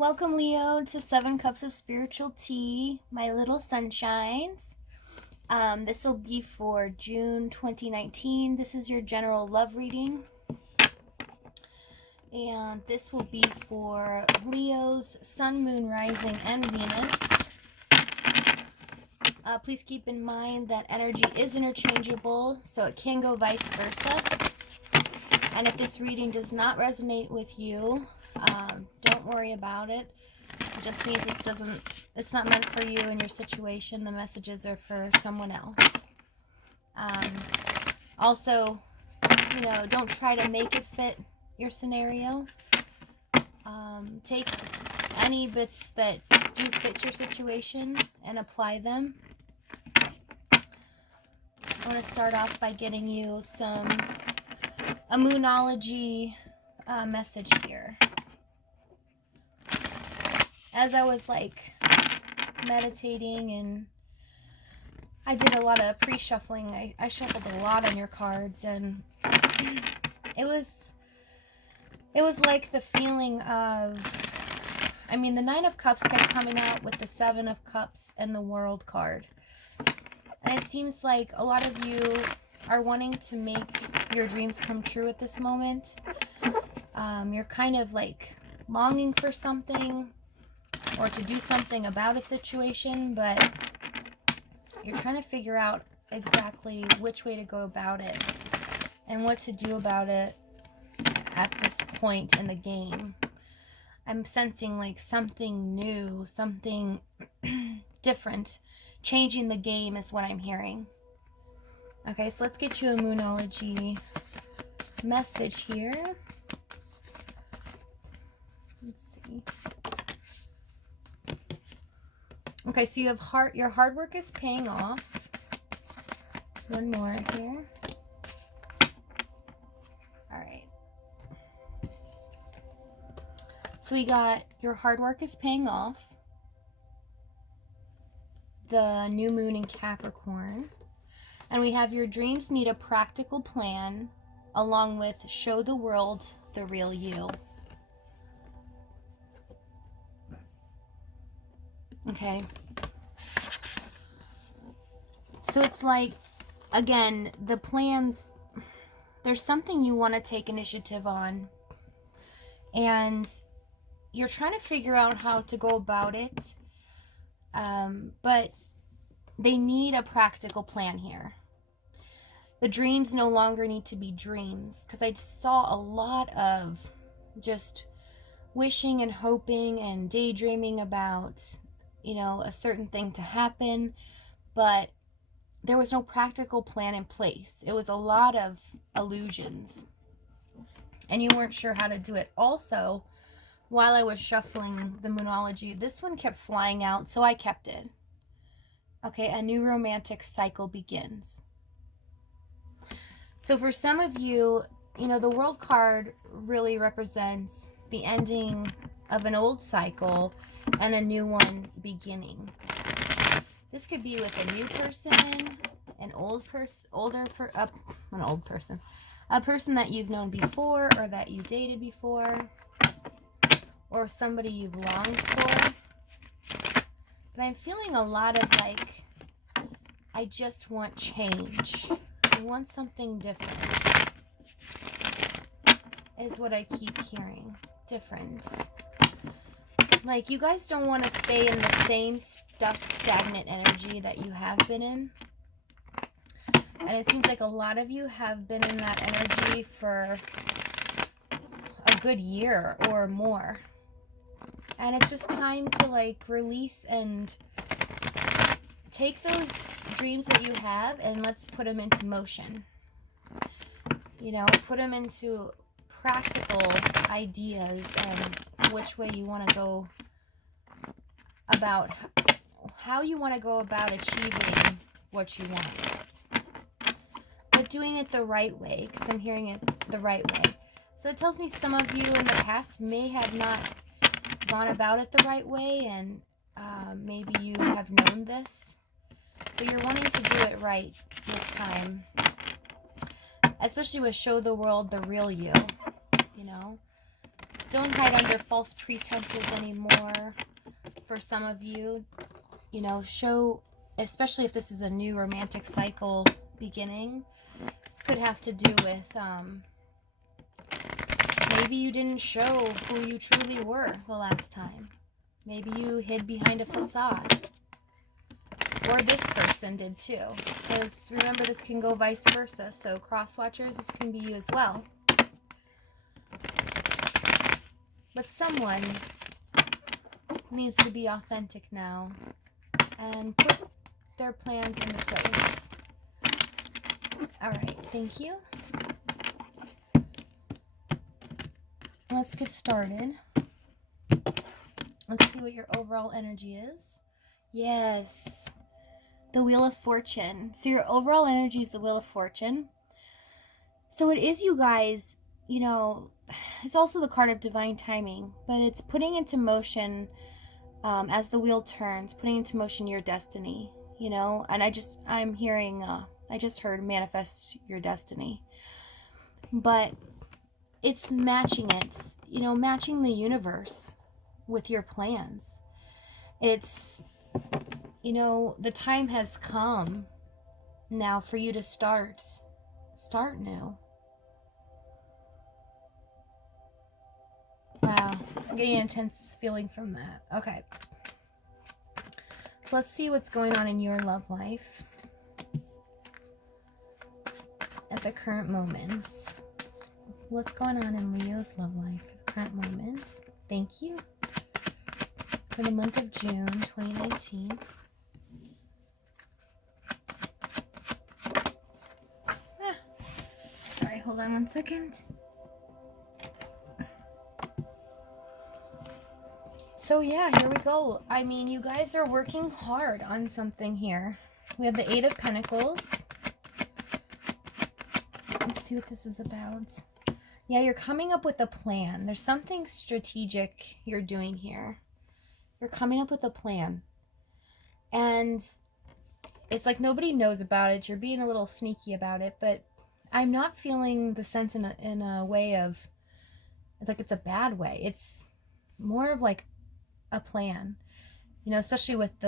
Welcome, Leo, to 7 Cups of Spiritual Tea, my little sunshines. This will be for June 2019. This is your general love reading. And this will be for Leo's Sun, Moon, Rising, and Venus. Please keep in mind that energy is interchangeable, so it can go vice versa. And if this reading does not resonate with you, don't worry about it. It just means it's not meant for you and your situation. The messages are for someone else. Also, don't try to make it fit your scenario. Take any bits that do fit your situation and apply them. I want to start off by getting you a Moonology message here. As I was meditating, and I did a lot of pre-shuffling, I shuffled a lot on your cards, and it was like the feeling of, the 9 of Cups kept coming out with the 7 of Cups and the World card. And it seems like a lot of you are wanting to make your dreams come true at this moment. You're kind of longing for something or to do something about a situation, but you're trying to figure out exactly which way to go about it and what to do about it at this point in the game. I'm sensing something new, something different. Changing the game is what I'm hearing. Okay, so let's get you a Moonology message here. Let's see. Okay, so you have your hard work is paying off. One more here. All right. So we got your hard work is paying off. The new moon in Capricorn. And we have your dreams need a practical plan, along with show the world the real you. Okay. So it's again, the plans, there's something you want to take initiative on. And you're trying to figure out how to go about it. But they need a practical plan here. The dreams no longer need to be dreams, because I saw a lot of just wishing and hoping and daydreaming about, a certain thing to happen, but there was no practical plan in place. It was a lot of illusions, and you weren't sure how to do it. Also, while I was shuffling the Moonology, this one kept flying out, so I kept it. Okay, a new romantic cycle begins. So for some of you, the World card really represents the ending of an old cycle and a new one beginning. This could be with a new person, an old person, a person that you've known before or that you dated before, or somebody you've longed for. But I'm feeling a lot of I just want change. I want something different, is what I keep hearing. Difference. You guys don't want to stay in the same stuck, stagnant energy that you have been in. And it seems like a lot of you have been in that energy for a good year or more. And it's just time to release and take those dreams that you have and let's put them into motion. Put them into practical ideas and which way you want to go about, how you want to go about achieving what you want. But doing it the right way, because I'm hearing it the right way. So it tells me some of you in the past may have not gone about it the right way, and maybe you have known this, but you're wanting to do it right this time, especially with show the world the real you. Don't hide under false pretenses anymore. For some of you, you know, show, especially if this is a new romantic cycle beginning, this could have to do with maybe you didn't show who you truly were the last time. Maybe you hid behind a facade. Or this person did too. Because remember, this can go vice versa. So cross watchers, this can be you as well. But someone needs to be authentic now and put their plans into place. Alright, thank you. Let's get started. Let's see what your overall energy is. Yes. The Wheel of Fortune. So your overall energy is the Wheel of Fortune. So it is, you guys, you know, it's also the card of divine timing, but it's putting into motion, as the wheel turns, putting into motion your destiny, you know, and I'm hearing, I just heard manifest your destiny, but it's matching it, you know, matching the universe with your plans. It's, you know, the time has come now for you to start new. Wow, I'm getting an intense feeling from that. Okay. So let's see what's going on in your love life at the current moments. What's going on in Leo's love life at the current moments? Thank you. For the month of June 2019. Sorry, hold on one second. So yeah, here we go. I mean, you guys are working hard on something here. We have the Eight of Pentacles. Let's see what this is about. Yeah, you're coming up with a plan. There's something strategic you're doing here. You're coming up with a plan. And it's like nobody knows about it. You're being a little sneaky about it. But I'm not feeling the sense in a way of, it's like it's a bad way. It's more of like a plan, you know, especially with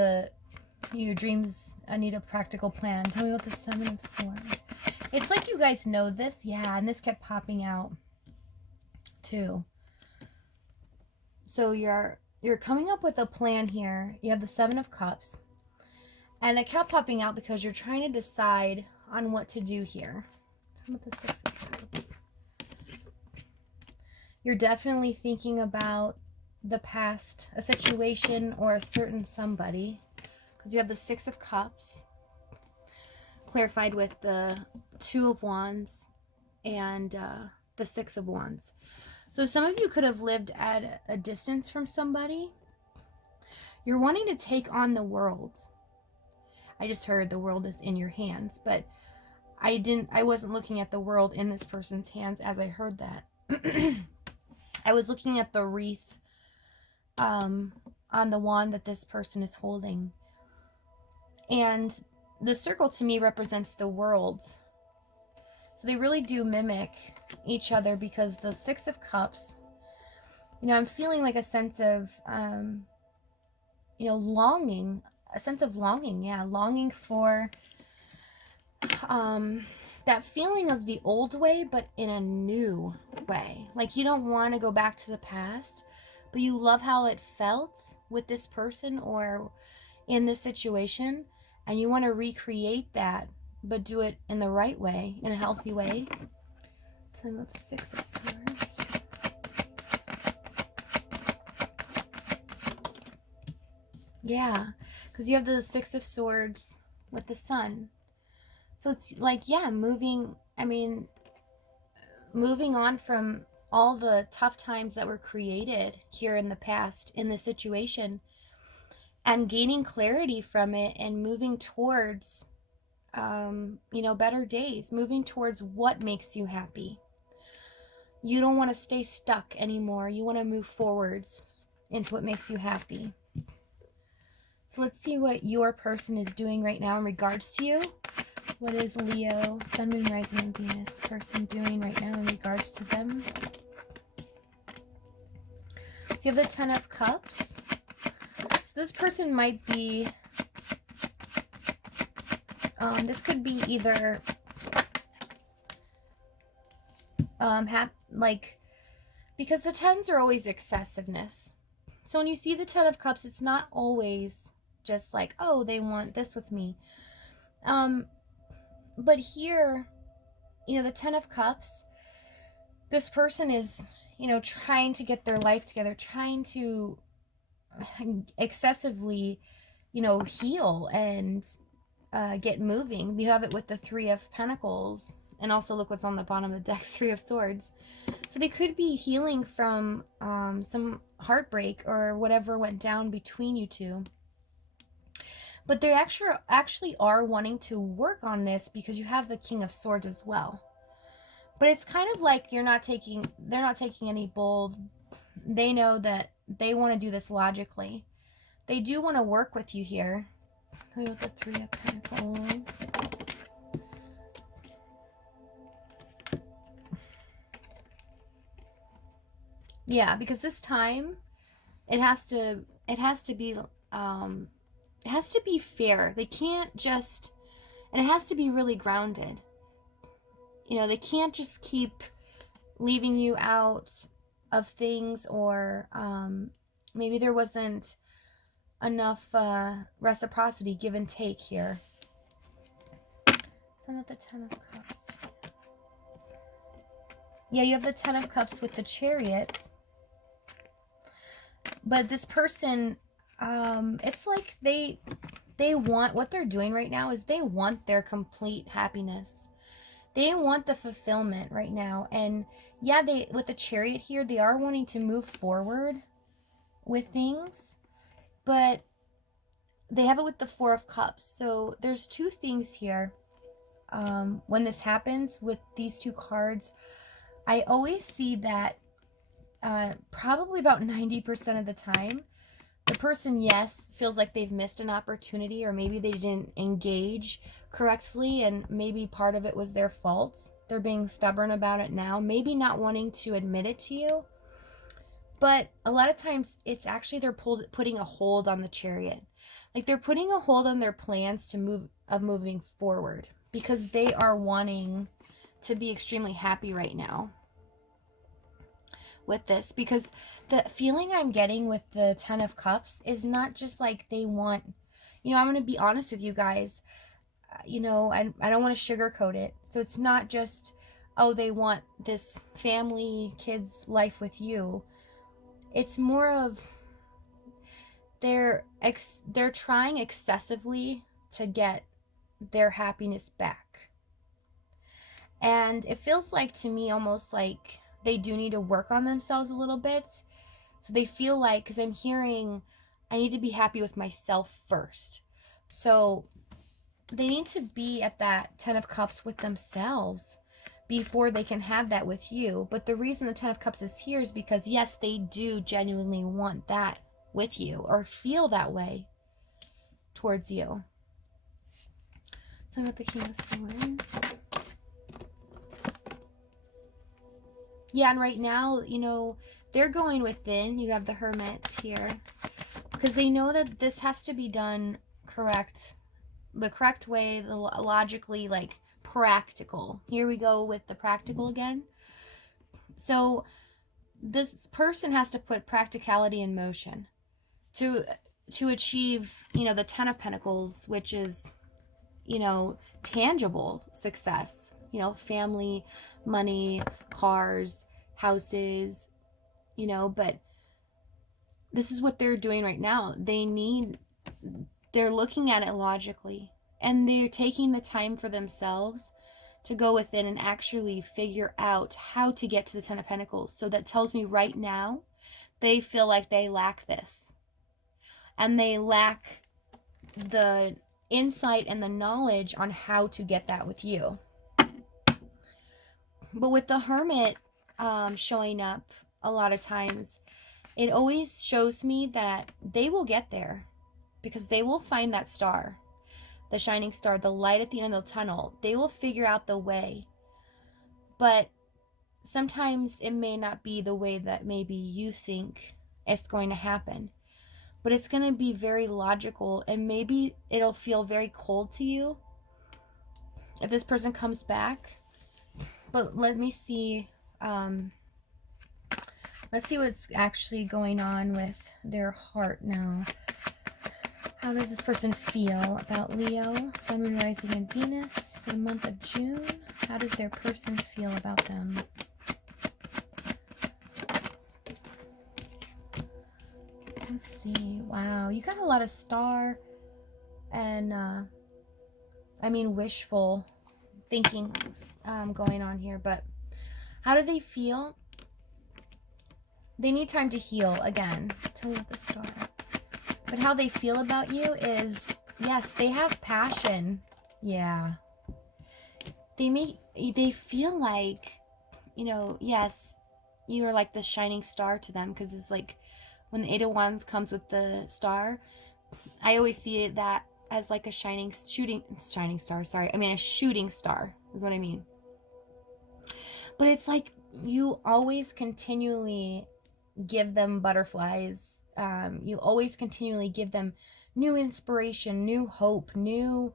your dreams. I need a practical plan. Tell me about the Seven of Swords. It's like you guys know this. Yeah, and this kept popping out too. So you're coming up with a plan here. You have the Seven of Cups, and it kept popping out because you're trying to decide on what to do here. Tell me about the Six of Cups. You're definitely thinking about the past, a situation, or a certain somebody, because you have the Six of Cups clarified with the Two of Wands and the Six of Wands. So some of you could have lived at a distance from somebody. You're wanting to take on the world. I just heard the world is in your hands, but I wasn't looking at the world in this person's hands as I heard that. I was looking at the wreath on the wand that this person is holding. And the circle to me represents the world. So they really do mimic each other, because the Six of Cups, you know, I'm feeling like a sense of, you know, longing, a sense of longing. Yeah, longing for that feeling of the old way, but in a new way. Like you don't want to go back to the past, but you love how it felt with this person or in this situation, and you want to recreate that, but do it in the right way, in a healthy way. Tell me about the Six of Swords. Yeah, because you have the Six of Swords with the Sun. So it's like, yeah, moving on from all the tough times that were created here in the past in this situation, and gaining clarity from it and moving towards, you know, better days, moving towards what makes you happy. You don't want to stay stuck anymore. You want to move forwards into what makes you happy. So let's see what your person is doing right now in regards to you. What is Leo, Sun, Moon, Rising, and Venus person doing right now in regards to them? So you have the Ten of Cups. So this person might be, this could be either, like, because the tens are always excessiveness. So when you see the Ten of Cups, it's not always just like, oh, they want this with me. But here, you know, the Ten of Cups, this person is, you know, trying to get their life together, trying to excessively, you know, heal and get moving. You have it with the Three of Pentacles, and also look what's on the bottom of the deck, Three of Swords. So they could be healing from some heartbreak or whatever went down between you two. But they actually are wanting to work on this because you have the King of Swords as well. But it's kind of like they're not taking any bold. They know that they want to do this logically. They do want to work with you here. We have the Three of Pentacles. Yeah, because this time it has to be fair. They can't just, and it has to be really grounded. You know, they can't just keep leaving you out of things, or maybe there wasn't enough reciprocity, give and take here. Some of the Ten of Cups. Yeah, you have the Ten of Cups with the Chariot. But this person, it's like they want, what they're doing right now is they want their complete happiness. They want the fulfillment right now. And yeah, with the Chariot here, they are wanting to move forward with things, but they have it with the Four of Cups. So there's two things here. When this happens with these two cards, I always see that probably about 90% of the time, the person, yes, feels like they've missed an opportunity, or maybe they didn't engage correctly, and maybe part of it was their fault. They're being stubborn about it now, maybe not wanting to admit it to you. But a lot of times it's actually they're putting a hold on the Chariot. Like they're putting a hold on their plans to moving forward, because they are wanting to be extremely happy right now with this. Because the feeling I'm getting with the Ten of Cups is not just like they want, you know, I'm going to be honest with you guys, you know, I don't want to sugarcoat it. So it's not just, oh, they want this family, kids life with you. It's more of they're trying excessively to get their happiness back. And it feels like to me almost like they do need to work on themselves a little bit. So they feel like, because I'm hearing, I need to be happy with myself first. So they need to be at that Ten of Cups with themselves before they can have that with you. But the reason the Ten of Cups is here is because, yes, they do genuinely want that with you, or feel that way towards you. So I'm at the King of Swords. Yeah, and right now, you know, they're going within. You have the Hermit here, because they know that this has to be done correct, the correct way, the logically, like, practical. Here we go with the practical again. So this person has to put practicality in motion to achieve, you know, the Ten of Pentacles, which is, you know, tangible success, you know, family, money, cars, houses, you know. But this is what they're doing right now. They're looking at it logically, and they're taking the time for themselves to go within and actually figure out how to get to the Ten of Pentacles. So that tells me right now they feel like they lack this, and they lack the insight and the knowledge on how to get that with you. But with the Hermit showing up a lot of times, it always shows me that they will get there, because they will find that star, the shining star, the light at the end of the tunnel. They will figure out the way. But sometimes it may not be the way that maybe you think it's going to happen. But it's going to be very logical, and maybe it'll feel very cold to you if this person comes back. But let me see. Let's see what's actually going on with their heart now. How does this person feel about Leo, Sun, Moon, Rising, and Venus for the month of June? How does their person feel about them? Let's see. Wow, you got a lot of star and, wishful thinking going on here. But how do they feel? They need time to heal again. Tell me about the star. But how they feel about you is, yes, they have passion. Yeah. They feel like, yes, you're like the shining star to them, because it's like when the Eight of Wands comes with the star, I always see that as like a shooting star. Sorry, a shooting star is what I mean. But it's like you always continually give them butterflies. You always continually give them new inspiration, new hope, new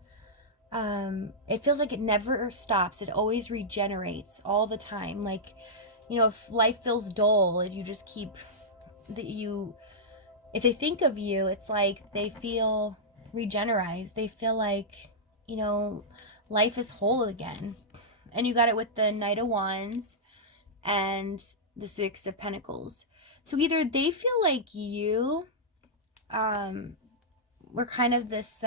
it feels like it never stops. It always regenerates all the time. Like, if life feels dull, you just keep if they think of you, it's like they feel regenerized. They feel like, life is whole again. And you got it with the Knight of Wands and the Six of Pentacles. So either they feel like you were kind of this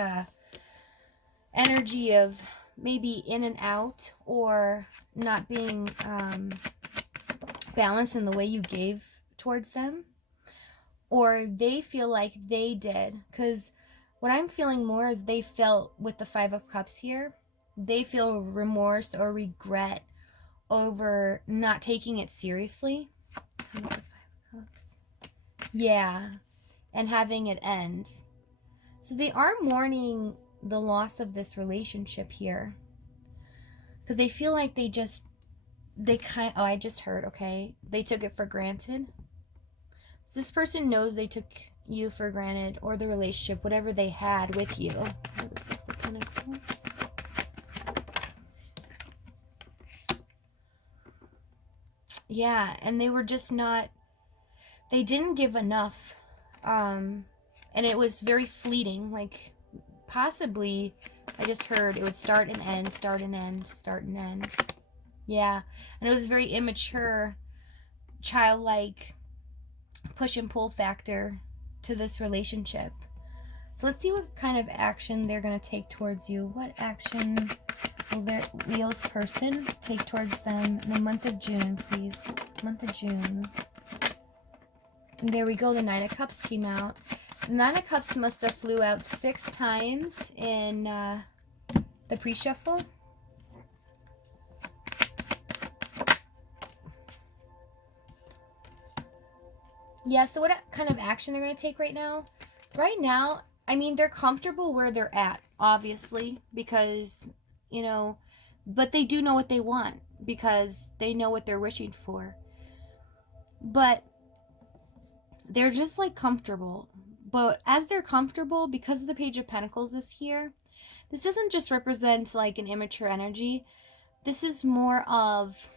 energy of maybe in and out, or not being balanced in the way you gave towards them, or they feel like they did. Because what I'm feeling more is they felt with the Five of Cups here, they feel remorse or regret over not taking it seriously. Yeah, and having it end. So they are mourning the loss of this relationship here, because they feel like they just took it for granted. So this person knows they took you for granted, or the relationship, whatever they had with you. The Six of Pentacles. Yeah, and they were just they didn't give enough, and it was very fleeting. Like, possibly, I just heard it would start and end, start and end, start and end. Yeah, and it was very immature, childlike push and pull factor to this relationship. So let's see what kind of action they're going to take towards you. What action will Leo's person take towards them in the month of June, please? Month of June. And there we go. The Nine of Cups came out. The Nine of Cups must have flew out 6 times in the pre-shuffle. Yeah, so what kind of action they're going to take right now? Right now, they're comfortable where they're at, obviously, because, but they do know what they want, because they know what they're wishing for. But they're just like comfortable. But as they're comfortable, because of the Page of Pentacles this doesn't just represent like an immature energy. This is more of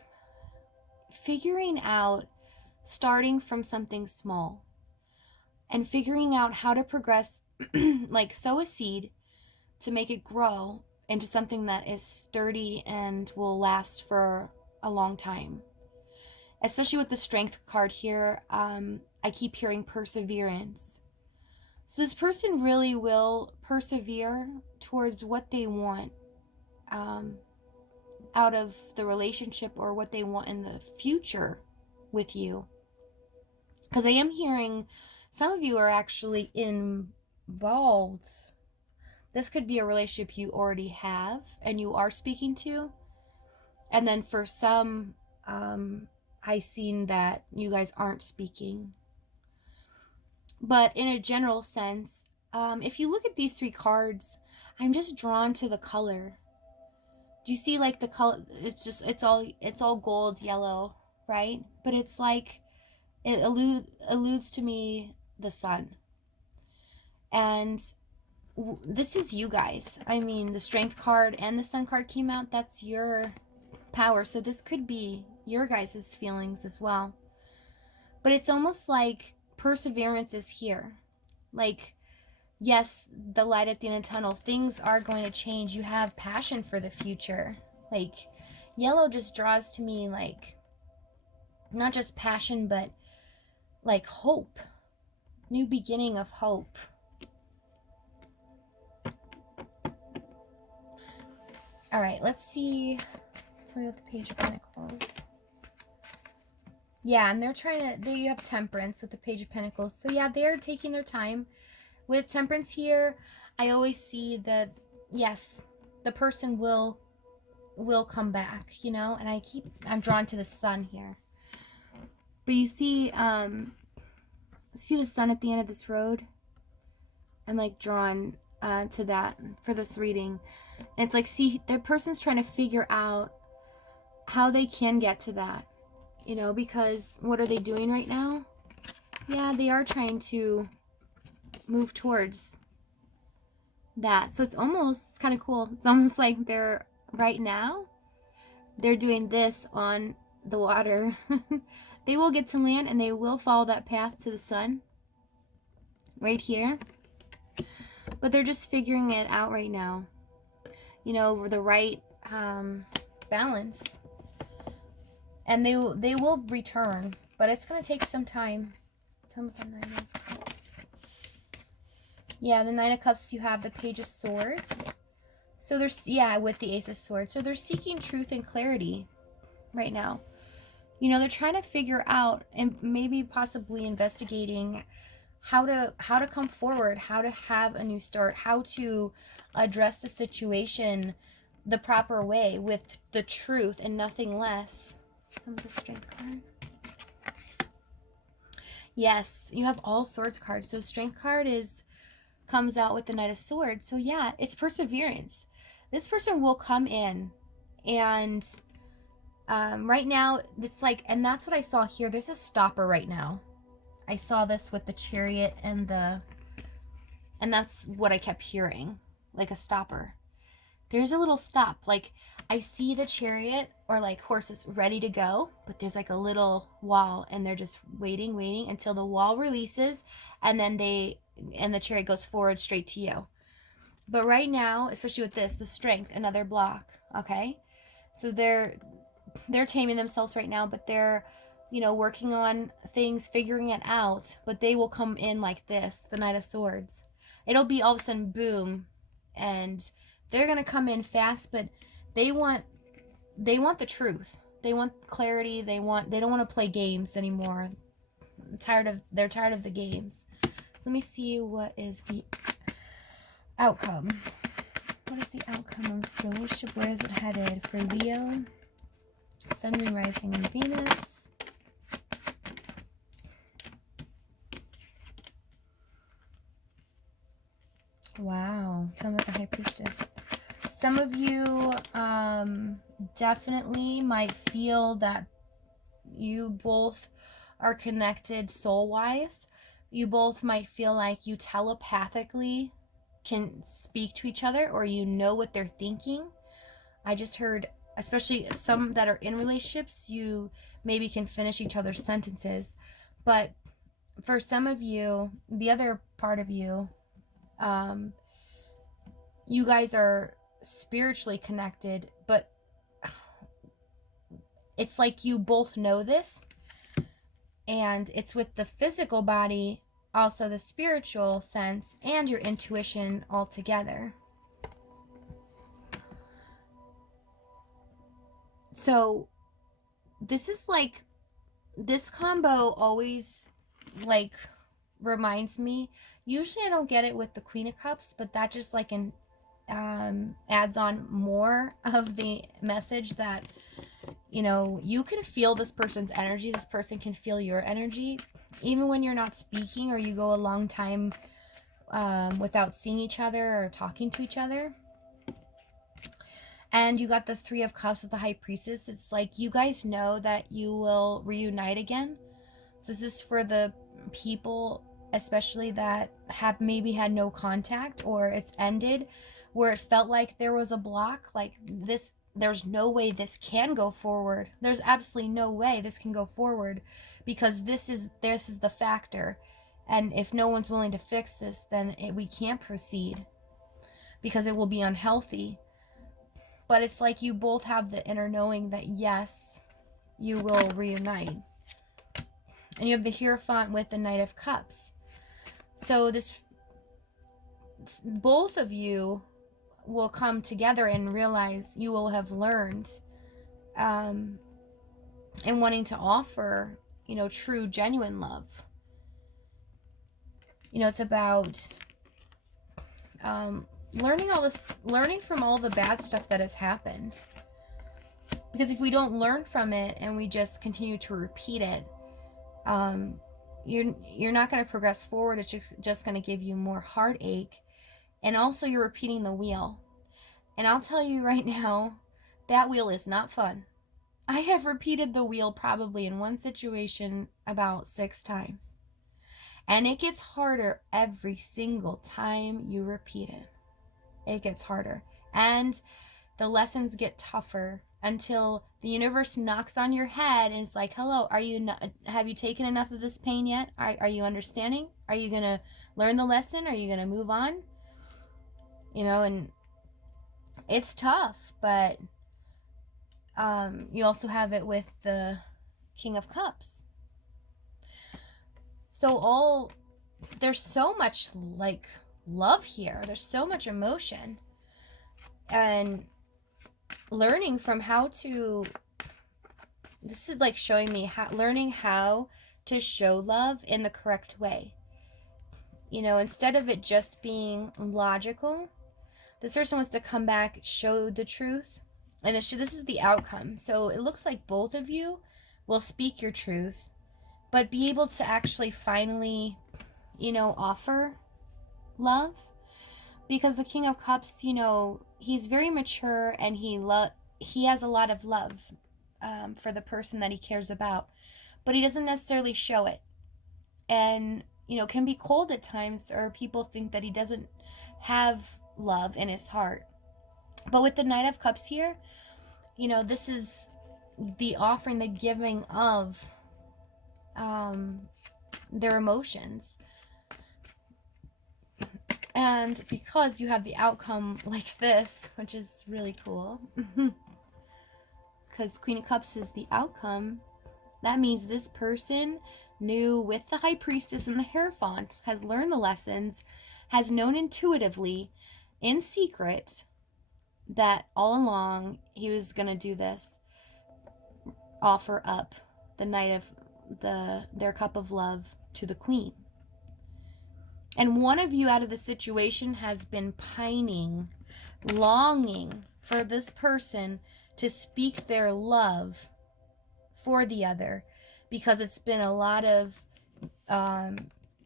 figuring out, starting from something small and figuring out how to progress, like sow a seed to make it grow into something that is sturdy and will last for a long time. Especially with the Strength card here, I keep hearing perseverance. So this person really will persevere towards what they want out of the relationship, or what they want in the future with you. Because I am hearing some of you are actually involved. This could be a relationship you already have and you are speaking to. And then for some, I've seen that you guys aren't speaking. But in a general sense, if you look at these 3 cards, I'm just drawn to the color. Do you see like the color? It's all gold, yellow, right? But it's like It alludes to me the sun. And this is you guys. I mean, the strength card and the sun card came out. That's your power. So this could be your guys' feelings as well. But it's almost like perseverance is here. Like, yes, the light at the end of the tunnel. Things are going to change. You have passion for the future. Like, yellow just draws to me like, not just passion, but like hope. New beginning of hope. All right, let's see. Tell me about the Page of Pentacles. Yeah, and they're trying to, they have Temperance with the Page of Pentacles. So yeah, they're taking their time. With Temperance here, I always see that, yes, the person will come back, you know? And I'm drawn to the sun here. But you see the sun at the end of this road? I'm like drawn to that for this reading. And it's like, see, the person's trying to figure out how they can get to that, you know, because what are they doing right now? Yeah, they are trying to move towards that. So it's kind of cool. It's almost like right now, they're doing this on the water. They will get to land and they will follow that path to the sun right here. But they're just figuring it out right now. You know, the right balance. And they will return, but it's going to take some time. Tell me the 9 of Cups. Yeah, the 9 of Cups, you have the Page of Swords. So there's, yeah, with the Ace of Swords. So they're seeking truth and clarity right now. You know, they're trying to figure out and maybe possibly investigating how to come forward, how to have a new start, how to address the situation the proper way with the truth and nothing less. The Strength card. Yes, you have all Swords cards. So Strength card comes out with the Knight of Swords. So yeah, it's perseverance. This person will come in, and right now it's like, and that's what I saw here. There's a stopper right now. I saw this with the Chariot and that's what I kept hearing, like a stopper. There's a little stop. Like, I see the Chariot or like horses ready to go, but there's like a little wall and they're just waiting until the wall releases, and then the Chariot goes forward straight to you. But right now, especially with this, the Strength, another block, okay? So they're taming themselves right now, but they're, you know, working on things, figuring it out, but they will come in like this, the Knight of Swords. It'll be all of a sudden boom, and they're going to come in fast, but they want the truth. They want clarity. They don't want to play games anymore. They're tired of the games. Let me see what is the outcome. What is the outcome of this relationship? Where is it headed for Leo? Sun, Moon, Rising, and Venus. Wow. Some of the High Priestess. Some of you definitely might feel that you both are connected soul-wise. You both might feel like you telepathically can speak to each other, or you know what they're thinking. I just heard, especially some that are in relationships, you maybe can finish each other's sentences. But for some of you, the other part of you, you guys are spiritually connected, but it's like you both know this, and it's with the physical body, also the spiritual sense, and your intuition all together. So this is like, this combo always like reminds me, usually I don't get it with the Queen of Cups, but that just like adds on more of the message that, you know, you can feel this person's energy, this person can feel your energy, even when you're not speaking, or you go a long time without seeing each other or talking to each other. And you got the Three of Cups with the High Priestess. It's like you guys know that you will reunite again. So this is for the people, especially that have maybe had no contact, or it's ended, where it felt like there was a block, like this, there's no way this can go forward. There's absolutely no way this can go forward, because this is the factor. And if no one's willing to fix this, then we can't proceed, because it will be unhealthy. But it's like you both have the inner knowing that yes, you will reunite. And you have the Hierophant with the Knight of Cups. So both of you will come together and realize you will have learned, and wanting to offer, true, genuine love. It's about learning from all the bad stuff that has happened. Because if we don't learn from it and we just continue to repeat it, you're not going to progress forward. It's just going to give you more heartache. And also you're repeating the wheel. And I'll tell you right now, that wheel is not fun. I have repeated the wheel probably in one situation about 6 times. And it gets harder every single time you repeat it. It gets harder. And the lessons get tougher until the universe knocks on your head and it's like, hello, have you taken enough of this pain yet? Are you understanding? Are you going to learn the lesson? Are you going to move on? And it's tough, but you also have it with the King of Cups. So there's so much like love here. There's so much emotion. And learning from this is like showing me learning how to show love in the correct way. Instead of it just being logical, this person wants to come back, show the truth, and this is the outcome. So it looks like both of you will speak your truth, but be able to actually finally, offer love. Because the King of Cups, he's very mature, and he has a lot of love for the person that he cares about, but he doesn't necessarily show it, and can be cold at times, or people think that he doesn't have love in his heart. But with the Knight of Cups here, this is the offering, the giving of their emotions. And because you have the outcome like this, which is really cool, because Queen of Cups is the outcome, that means this person knew, with the High Priestess and the Hierophant, has learned the lessons, has known intuitively, in secret, that all along he was going to do this, offer up the Knight of their cup of love to the Queen. And one of you out of the situation has been pining, longing for this person to speak their love for the other, because it's been a lot of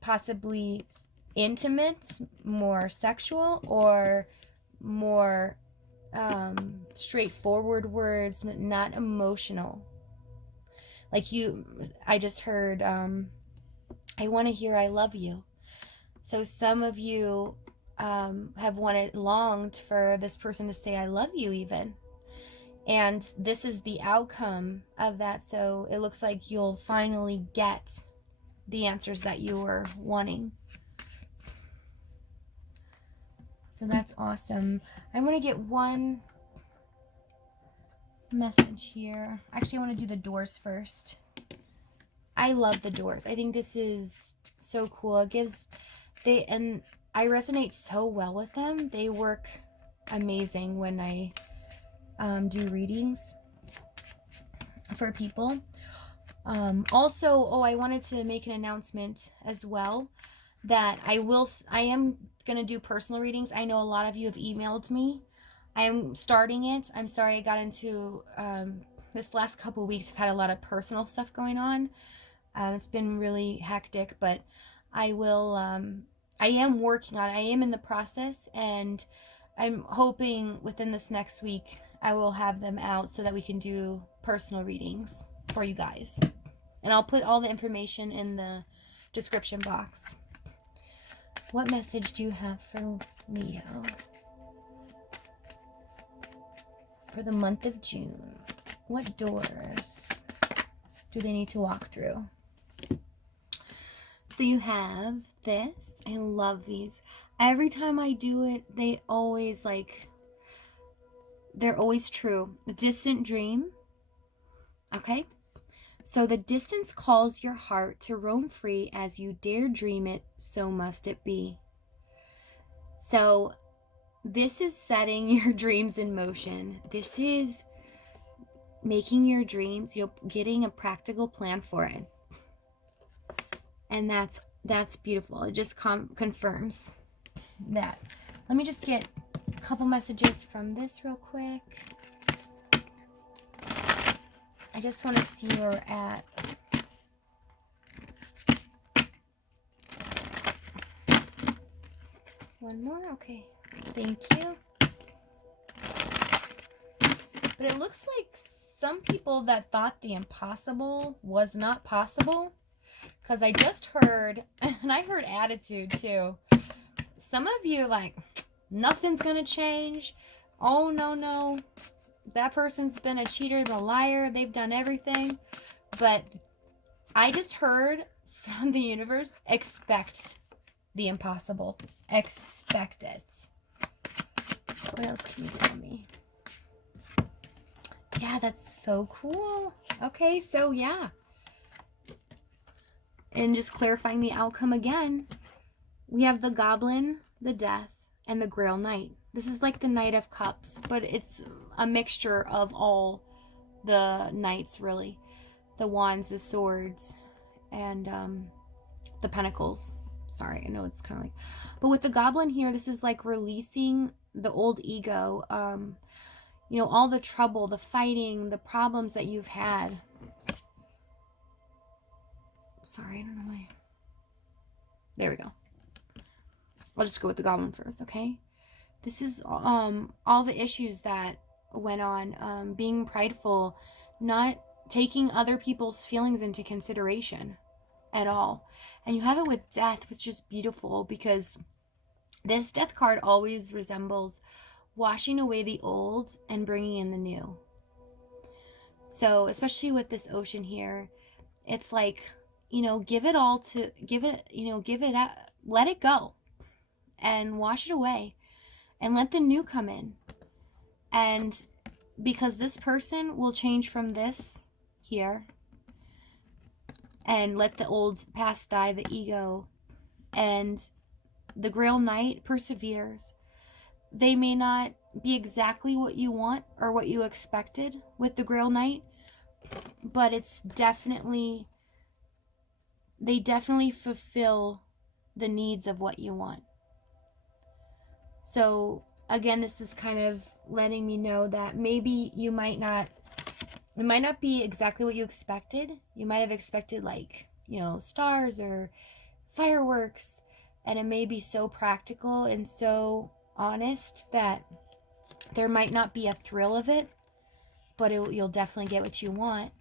possibly intimate, more sexual, or more straightforward words, not emotional. Like I just heard, I want to hear I love you. So some of you have longed for this person to say I love you even. And this is the outcome of that. So it looks like you'll finally get the answers that you were wanting. So that's awesome. I want to get one message here. Actually, I want to do the doors first. I love the doors. I think this is so cool. And I resonate so well with them. They work amazing when I do readings for people. Also, I wanted to make an announcement as well that I am going to do personal readings. I know a lot of you have emailed me. I am starting it. I'm sorry I got into this last couple of weeks. I've had a lot of personal stuff going on. It's been really hectic, but I am working on it. I am in the process, and I'm hoping within this next week I will have them out so that we can do personal readings for you guys. And I'll put all the information in the description box. What message do you have for Leo for the month of June? What doors do they need to walk through? So you have this. I love these. Every time I do it, they always they're always true. A distant dream. Okay? So the distance calls your heart to roam free as you dare dream it, so must it be. So this is setting your dreams in motion. This is making your dreams, getting a practical plan for it. And that's beautiful. It just confirms that. Let me just get a couple messages from this real quick. I just want to see where we're at. One more? Okay. Thank you. But it looks like some people that thought the impossible was not possible. Because I just heard, and I heard attitude too. Some of you nothing's going to change. Oh, no. That person's been a cheater and a liar. They've done everything. But I just heard from the universe, expect the impossible. Expect it. What else can you tell me? Yeah, that's so cool. Okay, so yeah. And just clarifying the outcome again. We have the Goblin, the Death, and the Grail Knight. This is like the Knight of Cups, but it's a mixture of all the knights, really. The wands, the swords, and the pentacles. Sorry, I know it's kind of like... But with the Goblin here, this is like releasing the old ego. All the trouble, the fighting, the problems that you've had. Sorry, I don't know why. There we go. I'll just go with the Goblin first, okay? This is all the issues that went on. Being prideful, not taking other people's feelings into consideration at all. And you have it with Death, which is beautiful because this Death card always resembles washing away the old and bringing in the new. So, especially with this ocean here, it's like, give it all to, give it out, let it go and wash it away and let the new come in. And because this person will change from this here and let the old past die, the ego, and the Grail Knight perseveres. They may not be exactly what you want or what you expected with the Grail Knight, but it's definitely, they definitely fulfill the needs of what you want. So again, this is kind of letting me know that maybe it might not be exactly what you expected. You might have expected stars or fireworks, and it may be so practical and so honest that there might not be a thrill of it, but you'll definitely get what you want.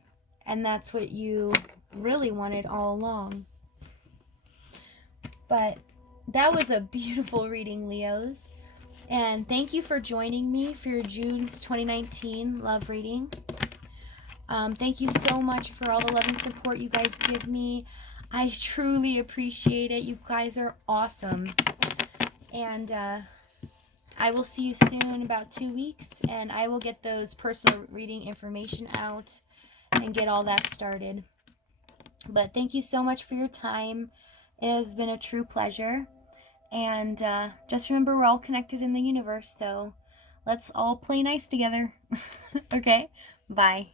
And that's what you really wanted all along. But that was a beautiful reading, Leos. And thank you for joining me for your June 2019 love reading. Thank you so much for all the love and support you guys give me. I truly appreciate it. You guys are awesome. And I will see you soon, about 2 weeks, and I will get those personal reading information out and get all that started. But thank you so much for your time. It has been a true pleasure. And just remember, we're all connected in the universe, so let's all play nice together. Okay? Bye.